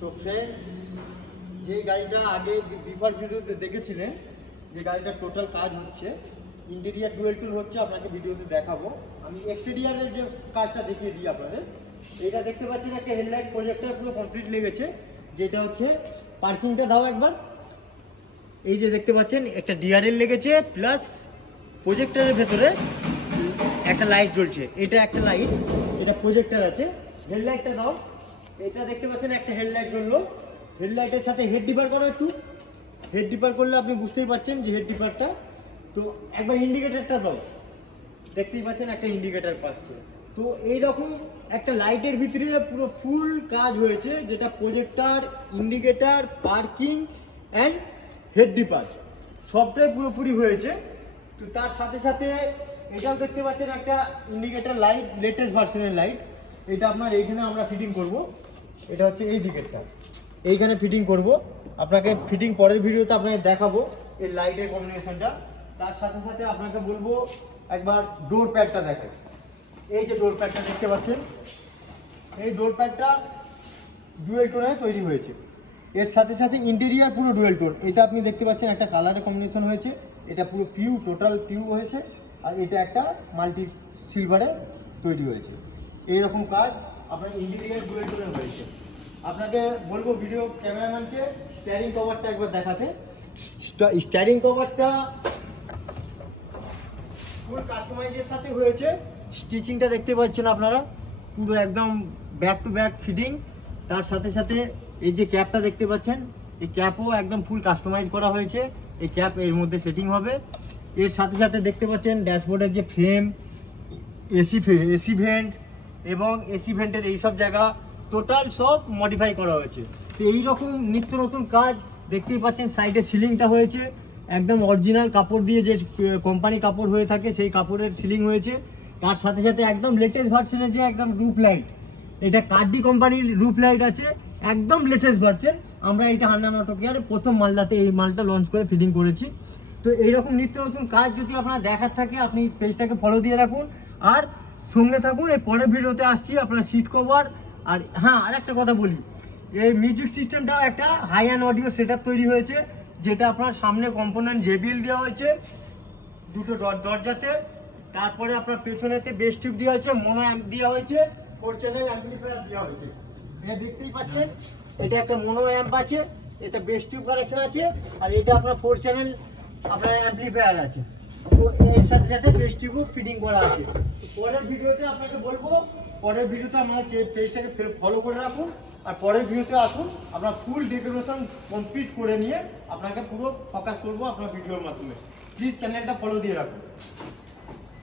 তো ফ্রেন্ডস, যে গাড়িটা আগে বিফোর ভিডিওতে দেখেছিলেন, যে গাড়িটা টোটাল কাজ হচ্ছে, ইন্টেরিয়ার ডুয়েল টুল হচ্ছে, আপনাকে ভিডিওতে দেখাবো। আমি এক্সটেরিয়ারের যে কাজটা দেখিয়ে দিই আপনাদের। এটা দেখতে পাচ্ছেন একটা হেডলাইট প্রজেক্টর পুরো কমপ্লিট লেগেছে, যেটা হচ্ছে পার্কিংটা দাও একবার। এই যে দেখতে পাচ্ছেন একটা ডিআরএল লেগেছে, প্লাস প্রজেক্টরের ভেতরে একটা লাইট জ্বলছে। এটা একটা লাইট, এটা প্রজেক্টর আছে। হেডলাইটটা দাও। এটা দেখতে পাচ্ছেন একটা হেডলাইট জ্বললো। হেডলাইটের সাথে হেড ডিপার করো একটু। হেড ডিপার করলে আপনি বুঝতেই পারছেন যে হেড ডিপারটা। তো একবার ইন্ডিকেটারটা দাও। দেখতেই পাচ্ছেন একটা ইন্ডিকেটার পাচ্ছে। তো এইরকম একটা লাইটের ভিতরে পুরো ফুল কাজ হয়েছে, যেটা projector, indicator, parking and head dipper সবটাই পুরোপুরি হয়েছে। তো তার সাথে সাথে এটাও দেখতে পাচ্ছেন একটা ইন্ডিকেটার লাইট, লেটেস্ট ভার্সনের লাইট। এটা আপনার এইখানে আমরা ফিটিং করব। এটা হচ্ছে এই দিকেরটা, এইখানে ফিটিং করব। আপনাকে ফিটিং পরের ভিডিওতে আপনাকে দেখাবো এই লাইটের কম্বিনেশনটা। তার সাথে সাথে আপনাকে বলবো একবার ডোর প্যাডটা দেখেন। এই যে ডোর প্যাডটা দেখতে পাচ্ছেন, এই ডোর প্যাডটা ডুয়েল টোনে তৈরি হয়েছে। এর সাথে সাথে ইন্টেরিয়ার পুরো ডুয়েল টোন। এটা আপনি দেখতে পাচ্ছেন একটা কালারের কম্বিনেশন হয়েছে। এটা পুরো পিউ, টোটাল পিউ হয়েছে। আর এটা একটা মাল্টি সিলভারে তৈরি হয়েছে। এইরকম কাজ আপনার ইন্টেরিয়ার ডুয়েল টোনে হয়েছে। আপনাকে বলবো ভিডিও ক্যামেরাম্যানকে স্টিয়ারিং কভারটা একবার দেখাতে। স্টিয়ারিং কভারটা ফুল কাস্টমাইজের সাথে হয়েছে। স্টিচিংটা দেখতে পাচ্ছেন আপনারা, পুরো একদম ব্যাক টু ব্যাক ফিটিং। তার সাথে সাথে এই যে ক্যাপটা দেখতে পাচ্ছেন, এই ক্যাপও একদম ফুল কাস্টমাইজ করা হয়েছে। এই ক্যাপ এর মধ্যে সেটিং হবে। এর সাথে সাথে দেখতে পাচ্ছেন ড্যাশবোর্ডের যে ফ্রেম, এসি ভেন্ট এবং এসি ভেন্টের এইসব জায়গা টোটাল সব মডিফাই করা হয়েছে। তো এইরকম নিত্য নতুন কাজ দেখতেই পাচ্ছেন। সাইডে সিলিংটা হয়েছে একদম অরিজিনাল কাপড় দিয়ে, যে কোম্পানি কাপড় হয়ে থাকে সেই কাপড়ের সিলিং হয়েছে। তার সাথে সাথে একদম লেটেস্ট ভার্সনের যে একদম রুফ লাইট, এটা কার্ডি কোম্পানির রুফ লাইট আছে, একদম লেটেস্ট ভার্সন। আমরা এটা হান্ডা অটোকেয়ারে প্রথম মালদাতে এই মালটা লঞ্চ করে ফিটিং করেছি। তো এইরকম নিত্য নতুন কাজ যদি আপনার দেখার থাকে, আপনি পেজটাকে ফলো দিয়ে রাখুন আর সঙ্গে থাকুন। এই পরের ভিডিওতে আসছি আপনার সিট কভার। আর হ্যাঁ, আর একটা কথা বলি, এই মিউজিক সিস্টেমটাও একটা হাই অ্যান্ড অডিও সেটআপ তৈরি হয়েছে, যেটা আপনার সামনে কম্পোনেন্ট জেবিএল দেওয়া হয়েছে দুটো দরজাতে। তারপরে আপনার পেছনেতে বেস টিউব দেওয়া হয়েছে, মোনো অ্যাম্প দেওয়া হয়েছে, 4 চ্যানেল অ্যাম্পলিফায়ার দেওয়া হয়েছে। এটা দেখতেই পাচ্ছেন, এটা একটা মোনো অ্যাম্প আছে, এটা বেস টিউব কানেকশন আছে, আর এটা আপনার 4 চ্যানেল আপনার অ্যাম্পলিফায়ার আছে। তো এর সাথে সাথে বেস টিউবও ফিটিং করা আছে। পরের ভিডিওতে আপনাকে বলবো, পরের ভিডিওতে আমাদের পেজটাকে ফলো করে রাখুন। আর পরের ভিডিওতে আসুন, আমরা ফুল ডেকোরেশন কমপ্লিট করে নিয়ে আপনাকে পুরো ফোকাস করবো আপনার ভিডিওর মাধ্যমে। প্লিজ চ্যানেলটা ফলো দিয়ে রাখুন।